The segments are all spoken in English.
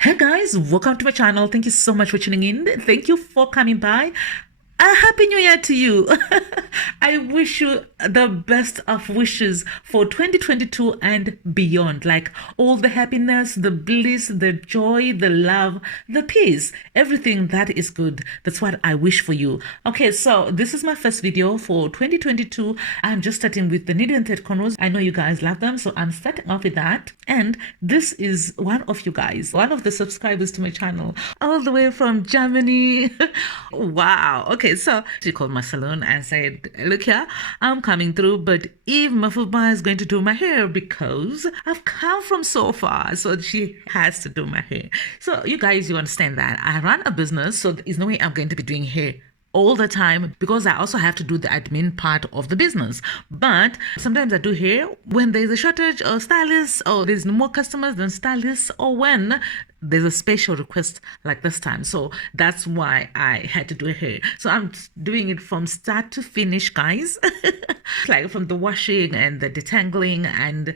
Hey guys, welcome to my channel. Thank you so much for tuning in. Thank you for coming by. A happy new year to you. I wish you the best of wishes for 2022 and beyond. Like all the happiness, the bliss, the joy, the love, the peace, everything that is good. That's what I wish for you. Okay, so this is my first video for 2022. I'm just starting with the needle and thread cornrows. I know you guys love them, so I'm starting off with that. And this is one of you guys, one of the subscribers to my channel, all the way from Germany. Wow. Okay, so she called my salon and said, look here, I'm coming through, but Eve Mafuba is going to do my hair because I've come from so far. So she has to do my hair. So you guys, you understand that I run a business, so there's no way I'm going to be doing hair all the time because I also have to do the admin part of the business. But sometimes I do hair when there's a shortage of stylists, or there's no more customers than stylists, or when there's a special request like this time. So that's why I had to do hair. So I'm doing it from start to finish, guys. Like from the washing and the detangling and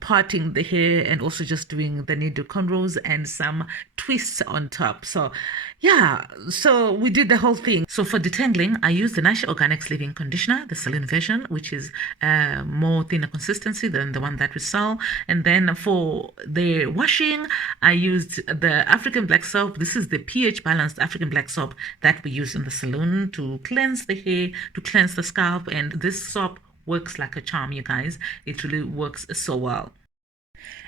parting the hair, and also just doing the needle cornrows and some twists on top. So yeah, so we did the whole thing. So for detangling, I used the Nash Organics Leave-In Conditioner, the saline version, which is more thinner consistency than the one that we sell. And then for the washing, I used the African black soap. This is the pH balanced African black soap that we use in the salon to cleanse the hair, to cleanse the scalp. And this soap works like a charm, you guys. It really works so well.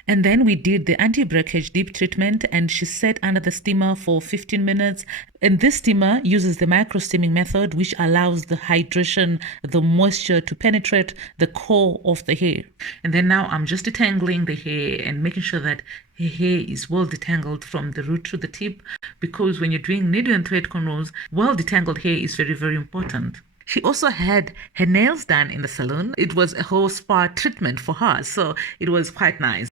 And then we did the anti-breakage deep treatment, and she sat under the steamer for 15 minutes. And this steamer uses the micro steaming method, which allows the hydration, the moisture to penetrate the core of the hair. And then now I'm just detangling the hair and making sure that her hair is well detangled from the root to the tip, because when you're doing needle and thread cornrows, well detangled hair is very, very important. She also had her nails done in the salon. It was a whole spa treatment for her, so it was quite nice.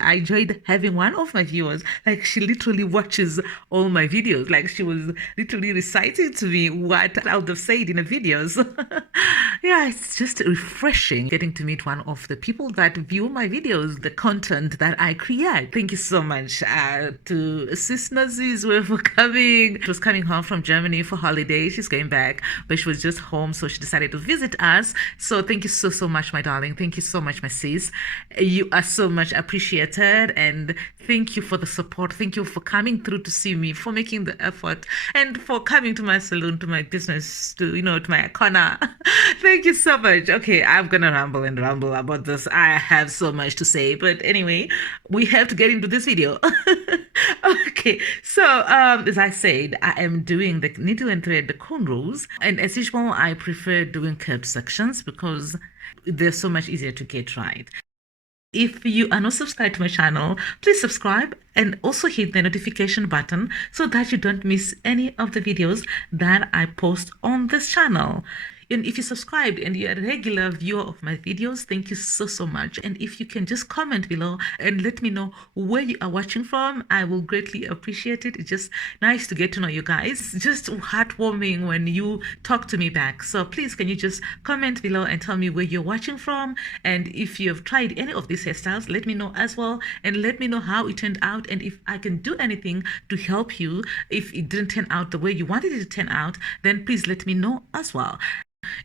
I enjoyed having one of my viewers, like she literally watches all my videos. Like she was literally reciting to me what I would have said in the videos. Yeah, it's just refreshing getting to meet one of the people that view my videos, the content that I create. Thank you so much to Sis Nazis for coming. She was coming home from Germany for holiday. She's going back, but she was just home, so she decided to visit us. So thank you so, so much, my darling. Thank you so much, my sis. You are so much appreciated. And thank you for the support. Thank you for coming through to see me, for making the effort, and for coming to my salon, to my business, to to my corner. Thank you so much. Okay, I'm gonna ramble and ramble about this. I have so much to say, but anyway, we have to get into this video. Okay, so as I said, I am doing the needle and thread, the cornrows, and as usual, I prefer doing curved sections because they're so much easier to get right. If you are not subscribed to my channel, please subscribe and also hit the notification button so that you don't miss any of the videos that I post on this channel. And if you subscribed and you're a regular viewer of my videos, thank you so, so much. And if you can just comment below and let me know where you are watching from, I will greatly appreciate it. It's just nice to get to know you guys. It's just heartwarming when you talk to me back. So please, can you just comment below and tell me where you're watching from? And if you've tried any of these hairstyles, let me know as well. And let me know how it turned out. And if I can do anything to help you, if it didn't turn out the way you wanted it to turn out, then please let me know as well.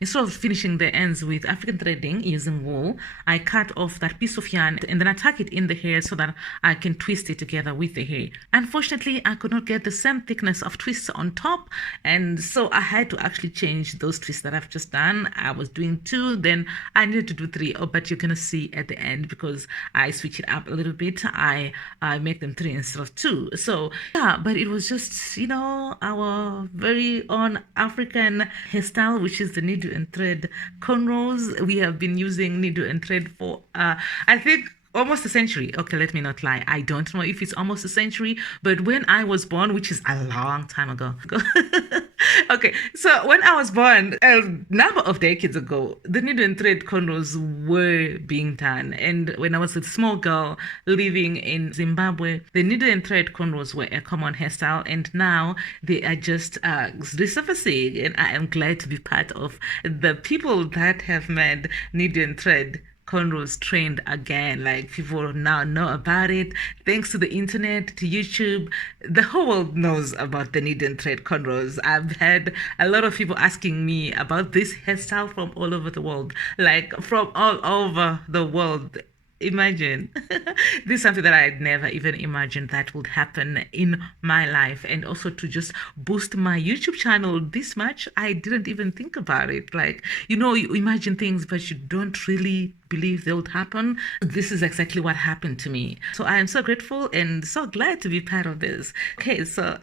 Instead of finishing the ends with African threading using wool, I cut off that piece of yarn and then I tuck it in the hair so that I can twist it together with the hair. Unfortunately, I could not get the same thickness of twists on top, and so I had to actually change those twists that I've just done. I was doing 2, then I needed to do 3, but you're gonna see at the end because I switch it up a little bit. I make them 3 instead of 2. So yeah, but it was just our very own African hairstyle, which is the needle and thread cornrows. We have been using needle and thread for I think almost a century. Okay, let me not lie. I don't know if it's almost a century, but when I was born, which is a long time ago. Okay, so when I was born, a number of decades ago, the needle and thread cornrows were being done. And when I was a small girl living in Zimbabwe, the needle and thread cornrows were a common hairstyle. And now they are just resurfacing. And I am glad to be part of the people that have made needle and thread cornrows trend again. Like people now know about it thanks to the internet, to YouTube. The whole world knows about the needle and thread cornrows. I've had a lot of people asking me about this hairstyle from all over the world, like from all over the world. Imagine. This is something that I'd never even imagined that would happen in my life. And also to just boost my YouTube channel this much, I didn't even think about it. Like, you imagine things, but you don't really believe they would happen. This is exactly what happened to me. So I am so grateful and so glad to be part of this. Okay, so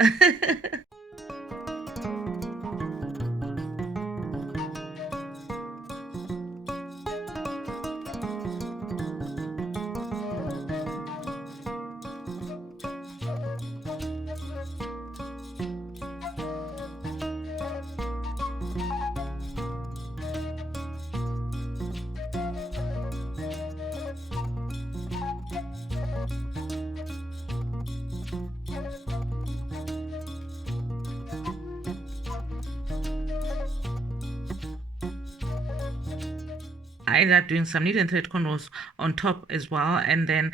I ended up doing some needle and thread cornrows on top as well, and then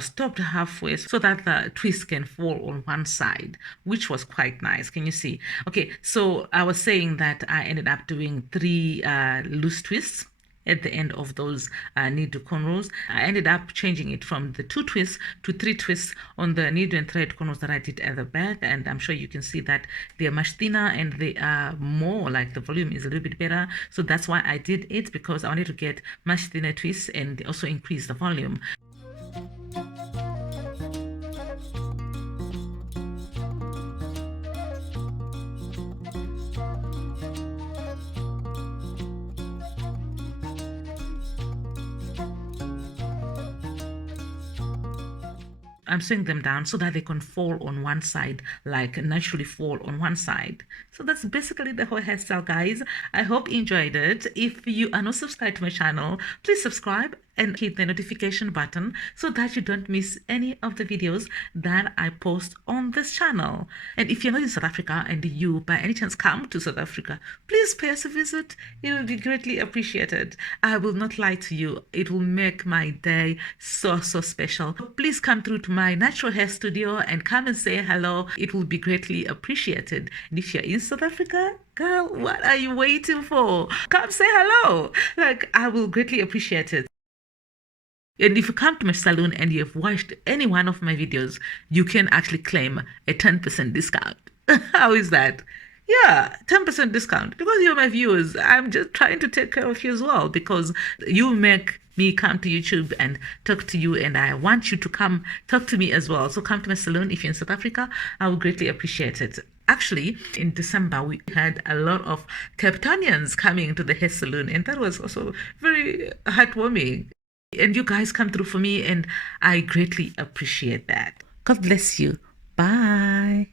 stopped halfway so that the twist can fall on one side, which was quite nice. Can you see? Okay, so I was saying that I ended up doing 3 loose twists at the end of those needle cornrows. I ended up changing it from the 2 twists to 3 twists on the needle and thread cornrows that I did at the back, and I'm sure you can see that they are much thinner and they are more, like, the volume is a little bit better. So that's why I did it, because I wanted to get much thinner twists and also increase the volume. I'm sewing them down so that they can fall on one side, like naturally fall on one side. So that's basically the whole hairstyle, guys. I hope you enjoyed it. If you are not subscribed to my channel, please subscribe and hit the notification button so that you don't miss any of the videos that I post on this channel. And if you're not in South Africa and you by any chance come to South Africa, please pay us a visit. It will be greatly appreciated. I will not lie to you. It will make my day so special. Please come through to my natural hair studio and come and say hello. It will be greatly appreciated. And if you're in South Africa, girl, what are you waiting for? Come say hello. Like, I will greatly appreciate it. And if you come to my salon and you have watched any one of my videos, you can actually claim a 10% discount. How is that? Yeah, 10% discount. Because you're my viewers, I'm just trying to take care of you as well, because you make me come to YouTube and talk to you, and I want you to come talk to me as well. So come to my salon if you're in South Africa. I would greatly appreciate it. Actually, in December, we had a lot of Cape Townians coming to the hair salon, and that was also very heartwarming. And you guys come through for me, and I greatly appreciate that. God bless you. Bye.